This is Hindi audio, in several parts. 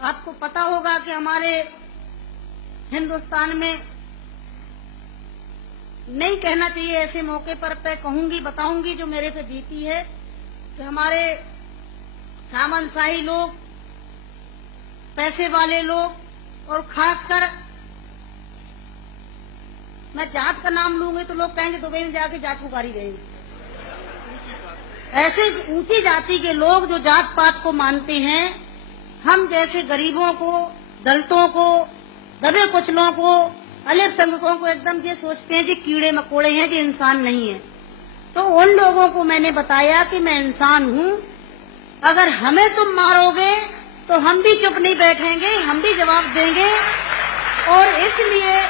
आपको पता होगा कि हमारे हिंदुस्तान में नहीं कहना चाहिए ऐसे मौके पर कहूंगी, बताऊंगी जो मेरे पे बीती है कि हमारे सामंतशाही लोग, पैसे वाले लोग और खासकर मैं जात का नाम लूंगी तो लोग कहेंगे दुबई में जाके जात पुकारी गए। ऐसे ऊंची जाति के लोग जो जात पात को मानते हैं, हम जैसे गरीबों को, दलितों को, दबे कुचलों को, अल्पसंख्यकों को एकदम ये सोचते हैं कि कीड़े मकोड़े हैं, कि इंसान नहीं है। तो उन लोगों को मैंने बताया कि मैं इंसान हूँ, अगर हमें तुम मारोगे तो हम भी चुप नहीं बैठेंगे, हम भी जवाब देंगे। और इसलिए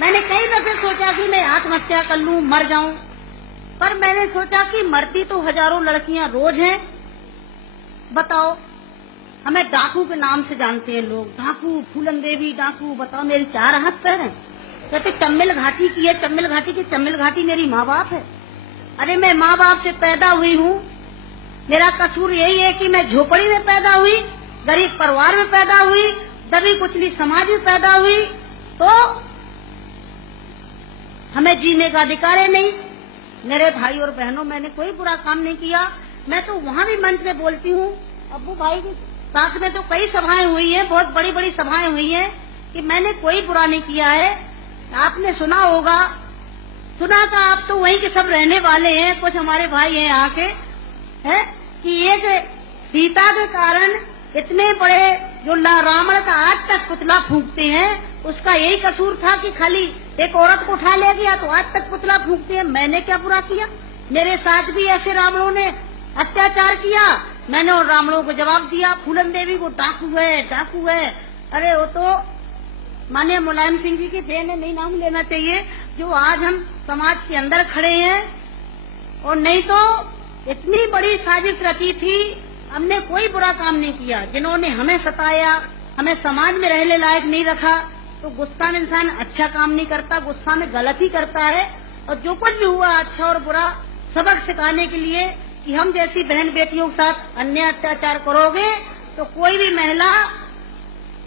मैंने कई दफे सोचा कि मैं आत्महत्या कर लूं, मर जाऊं, पर मैंने सोचा कि मरती तो हजारों लड़कियां रोज हैं। बताओ, हमें डाकू के नाम से जानते हैं लोग, डाकू, फूलन देवी डाकू। बताओ, मेरी 4 हाथ पैर हैं। कहते चम्मिल घाटी की है, चम्मिल घाटी की। चम्मिल घाटी मेरी माँ बाप है। अरे मैं माँ बाप से पैदा हुई हूँ, मेरा कसूर यही है कि मैं झोपड़ी में पैदा हुई, गरीब परिवार में पैदा हुई, दबी कुचली समाज में पैदा हुई, तो हमें जीने का अधिकार है नहीं। मेरे भाई और बहनों, मैंने कोई बुरा काम नहीं किया। मैं तो वहाँ भी मंच में बोलती हूँ, अब्बू भाई के साथ में तो कई सभाएं हुई हैं, बहुत बड़ी बड़ी सभाएं हुई हैं, कि मैंने कोई बुरा नहीं किया है। आपने सुना होगा, सुना था आप तो वहीं के सब रहने वाले हैं, कुछ हमारे भाई हैं यहाँ के, है कि एक सीता के कारण इतने बड़े जो रावण का आज तक पुतला फूंकते हैं, उसका यही कसूर था कि खाली एक औरत को उठा ले गया तो आज तक पुतला फूंकते हैं। मैंने क्या बुरा किया? मेरे साथ भी ऐसे रावणों ने अत्याचार किया, मैंने उन रावणों को जवाब दिया। फूलन देवी को डाकू है, डाकू है। अरे वो तो माननीय मुलायम सिंह जी की देन है, नहीं नाम लेना चाहिए, जो आज हम समाज के अंदर खड़े हैं। और नहीं तो इतनी बड़ी साजिश रची थी, हमने कोई बुरा काम नहीं किया। जिन्होंने हमें सताया, हमें समाज में रहने लायक नहीं रखा, तो गुस्सा में इंसान अच्छा काम नहीं करता, गुस्सा में गलत ही करता है। और जो कुछ भी हुआ अच्छा और बुरा सबक सिखाने के लिए कि हम जैसी बहन बेटियों के साथ अन्याय अत्याचार करोगे तो कोई भी महिला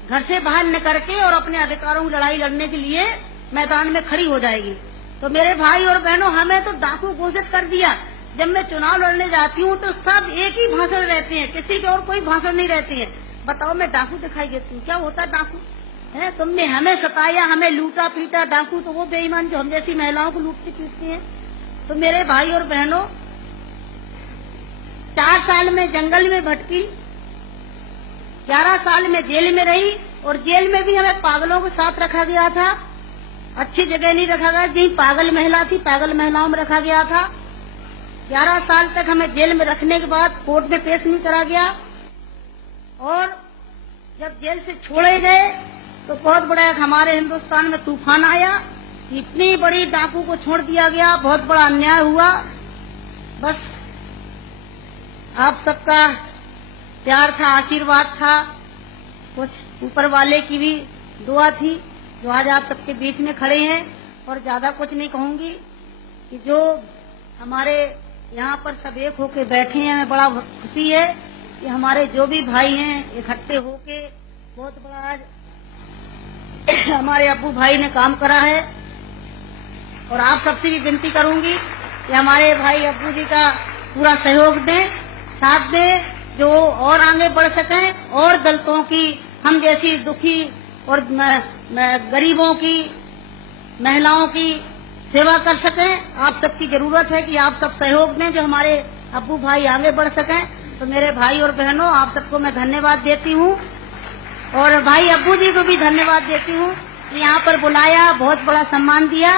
घर से बाहर निकल के और अपने अधिकारों की लड़ाई लड़ने के लिए मैदान में खड़ी हो जाएगी। तो मेरे भाई और बहनों, हमें तो डाकू घोषित कर दिया। जब मैं चुनाव लड़ने जाती हूँ तो सब एक ही भाषण रहते हैं, किसी के और कोई भाषण नहीं रहती है। बताओ, मैं डाकू दिखाई देती हूँ? क्या होता है डाकू? है, तुमने हमें सताया, हमें लूटा पीटा। डाकू तो वो बेईमान जो हम जैसी महिलाओं को लूटती पीटती हैं। तो मेरे भाई और बहनों, 4 साल में जंगल में भटकी, 11 साल में जेल में रही, और जेल में भी हमें पागलों के साथ रखा गया था। अच्छी जगह नहीं रखा गया, जहीं पागल महिला थी, पागल महिलाओं में रखा गया था। 11 साल तक हमें जेल में रखने के बाद कोर्ट में पेश नहीं करा गया। और जब जेल से छोड़े गए तो बहुत बड़ा हमारे हिंदुस्तान में तूफान आया। इतनी बड़ी डाकू को छोड़ दिया गया, बहुत बड़ा अन्याय हुआ। बस आप सबका प्यार था, आशीर्वाद था, कुछ ऊपर वाले की भी दुआ थी, जो आज आप सबके बीच में खड़े हैं। और ज्यादा कुछ नहीं कहूंगी कि जो हमारे यहाँ पर सब एक होके बैठे हैं, हमें बड़ा खुशी है कि हमारे जो भी भाई हैं इकट्ठे होके बहुत बड़ा आज हमारे अब्बू भाई ने काम करा है। और आप सबसे भी विनती करूंगी कि हमारे भाई अब्बू जी का पूरा सहयोग दें, साथ दें, जो और आगे बढ़ सकें और दलितों की, हम जैसी दुखी और गरीबों की, महिलाओं की सेवा कर सकें। आप सबकी जरूरत है कि आप सब सहयोग दें, जो हमारे अब्बू भाई आगे बढ़ सकें। तो मेरे भाई और बहनों, आप सबको मैं धन्यवाद देती हूँ, और भाई अब्बू जी को भी धन्यवाद देती हूँ कि यहाँ पर बुलाया, बहुत बड़ा सम्मान दिया।